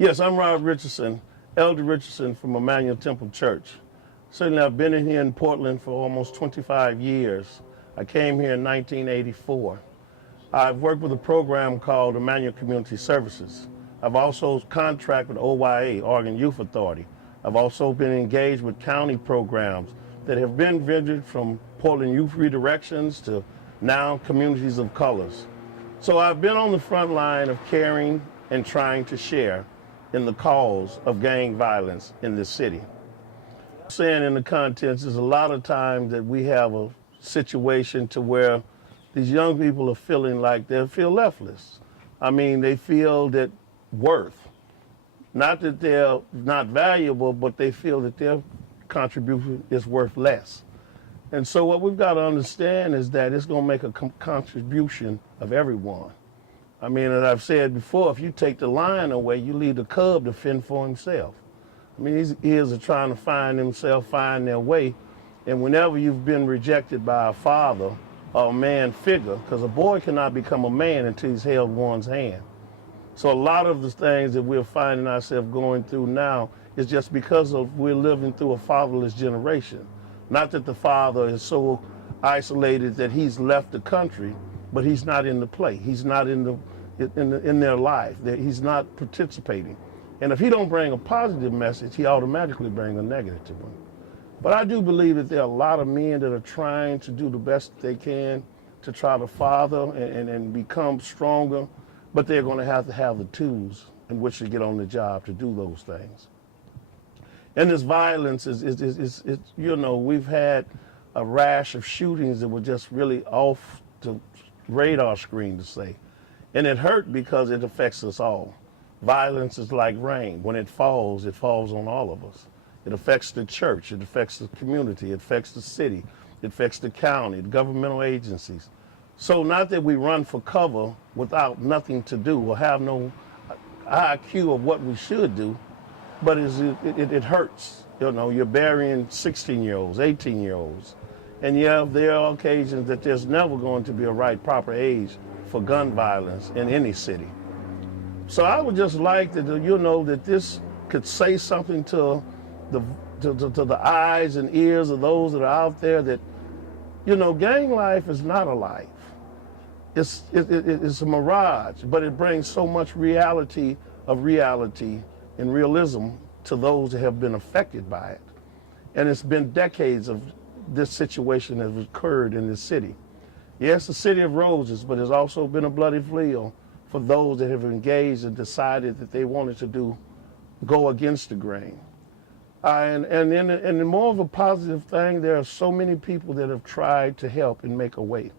Yes, I'm Rob Richardson, Elder Richardson from Emmanuel Temple Church. Certainly, I've been in here in Portland for almost 25 years. I came here in 1984. I've worked with a program called Emmanuel Community Services. I've also contracted with OYA, Oregon Youth Authority. I've also been engaged with county programs that have been visited from Portland Youth Redirections to now Communities of Colors. So I've been on the front line of caring and trying to share in the cause of gang violence in this city. Saying in the contents is a lot of times that we have a situation to where these young people are feeling like they feel leftless. I mean, they feel that worth, not that they're not valuable, but they feel that their contribution is worth less. And so what we've got to understand is that it's going to make a contribution of everyone. I mean, as I've said before, if you take the lion away, you leave the cub to fend for himself. I mean, these ears are trying to find themselves, find their way. And whenever you've been rejected by a father or a man figure, because a boy cannot become a man until he's held one's hand. So a lot of the things that we're finding ourselves going through now is just because of we're living through a fatherless generation. Not that the father is so isolated that he's left the country, but he's not in the play. He's not in their life. He's not participating. And if he don't bring a positive message, he automatically brings a negative one. But I do believe that there are a lot of men that are trying to do the best they can to try to father and become stronger, but they're going to have the tools in which to get on the job to do those things. And this violence is you know, we've had a rash of shootings that were just really off the radar screen, to say. And it hurt because it affects us all. Violence is like rain. When it falls on all of us. It affects the church, it affects the community, it affects the city, it affects the county, the governmental agencies. So not that we run for cover without nothing to do or have no IQ of what we should do, but it hurts. You know, you're burying 16-year-olds, 18-year-olds. And yeah, there are occasions that there's never going to be a right, proper age for gun violence in any city. So I would just like to, you know, that this could say something to the eyes and ears of those that are out there that, you know, gang life is not a life. It's a mirage, but it brings so much reality and realism to those that have been affected by it. And it's been decades of this situation that has occurred in this city. Yes, the city of roses, but it's also been a bloody field for those that have engaged and decided that they wanted to go against the grain. And in more of a positive thing, there are so many people that have tried to help and make a way.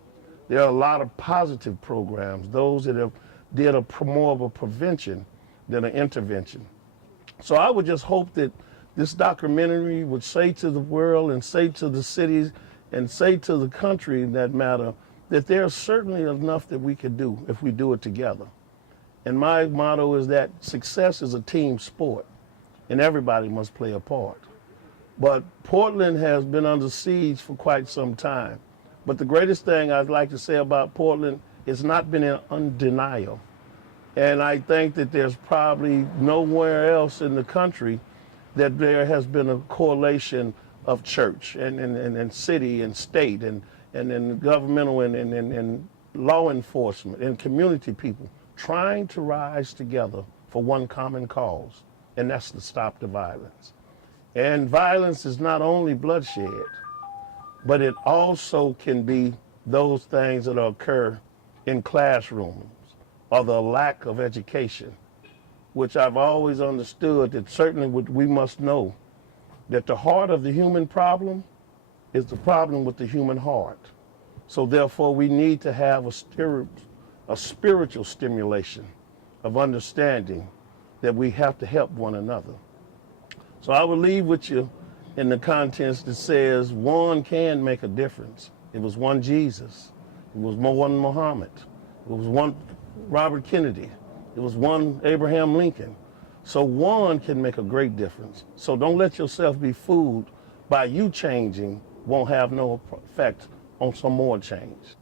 There are a lot of positive programs, those that have did more of a prevention than an intervention. So I would just hope that this documentary would say to the world and say to the cities and say to the country in that matter that there's certainly enough that we could do if we do it together. And my motto is that success is a team sport and everybody must play a part. But Portland has been under siege for quite some time. But the greatest thing I'd like to say about Portland is not been in denial. And I think that there's probably nowhere else in the country that there has been a correlation of church and city and state and governmental and law enforcement and community people trying to rise together for one common cause, and that's to stop the violence. And violence is not only bloodshed, but it also can be those things that occur in classrooms or the lack of education, which I've always understood that certainly we must know that the heart of the human problem is the problem with the human heart. So therefore we need to have a spiritual stimulation of understanding that we have to help one another. So I will leave with you in the contents that says one can make a difference. It was one Jesus. It was one Muhammad. It was one Robert Kennedy. It was one Abraham Lincoln. So one can make a great difference. So don't let yourself be fooled by you changing won't have no effect on some more change.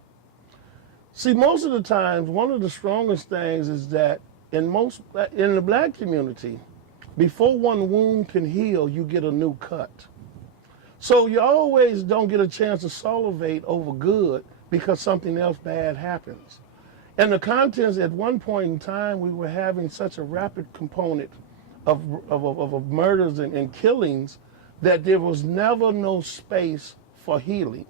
See, most of the times, one of the strongest things is that in the black community, before one wound can heal, you get a new cut. So you always don't get a chance to salivate over good because something else bad happens. And the contents, at one point in time, we were having such a rapid component of murders and killings that there was never no space for healing.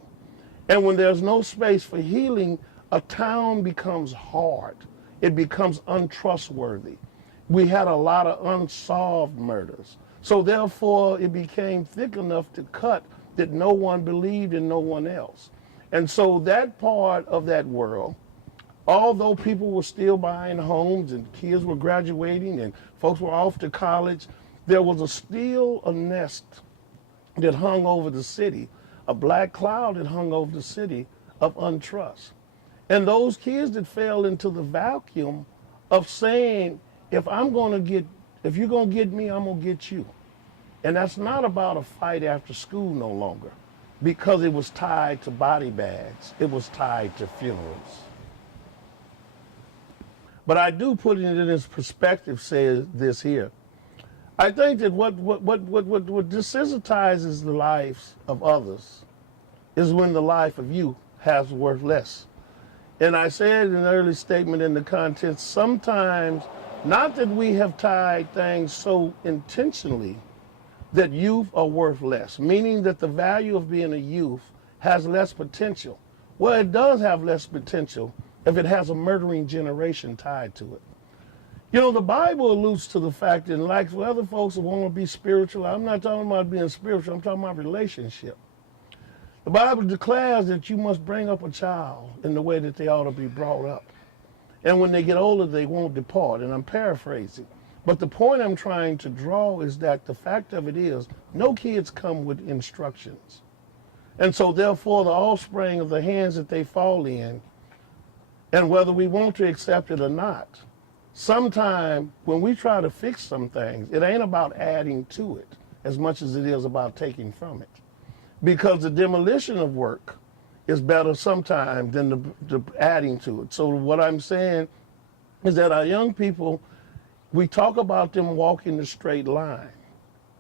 And when there's no space for healing, a town becomes hard. It becomes untrustworthy. We had a lot of unsolved murders. So therefore, it became thick enough to cut that no one believed in no one else. And so that part of that world, although people were still buying homes and kids were graduating and folks were off to college, there was still a nest that hung over the city, a black cloud that hung over the city of untrust. And those kids that fell into the vacuum of saying, if you're going to get me, I'm going to get you. And that's not about a fight after school no longer, because it was tied to body bags. It was tied to funerals. But I do put it in this perspective, say this here. I think that what desensitizes the lives of others is when the life of you has worth less. And I said in an early statement in the contents, sometimes, not that we have tied things so intentionally that youth are worth less, meaning that the value of being a youth has less potential. Well, it does have less potential if it has a murdering generation tied to it. You know, the Bible alludes to the fact that, like for other folks who want to be spiritual, I'm not talking about being spiritual, I'm talking about relationship. The Bible declares that you must bring up a child in the way that they ought to be brought up. And when they get older, they won't depart. And I'm paraphrasing. But the point I'm trying to draw is that the fact of it is, no kids come with instructions. And so therefore, the offspring of the hands that they fall in, and whether we want to accept it or not, sometime when we try to fix some things, it ain't about adding to it as much as it is about taking from it. Because the demolition of work is better sometimes than the adding to it. So what I'm saying is that our young people, we talk about them walking the straight line.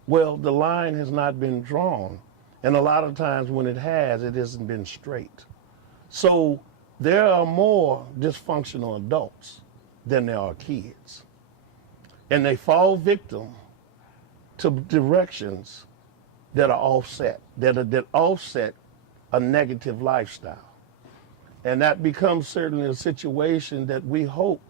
Well, the line has not been drawn. And a lot of times when it has, it hasn't been straight. So there are more dysfunctional adults than there are kids. And they fall victim to directions that are offset, that offset a negative lifestyle. And that becomes certainly a situation that we hope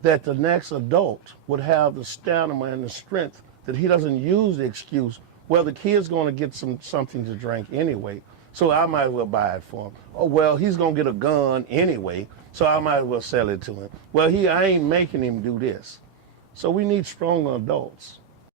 that the next adult would have the stamina and the strength that he doesn't use the excuse, well, the kid's going to get something to drink anyway, so I might as well buy it for him. Oh, well, he's going to get a gun anyway, so I might as well sell it to him. Well, I ain't making him do this. So we need stronger adults.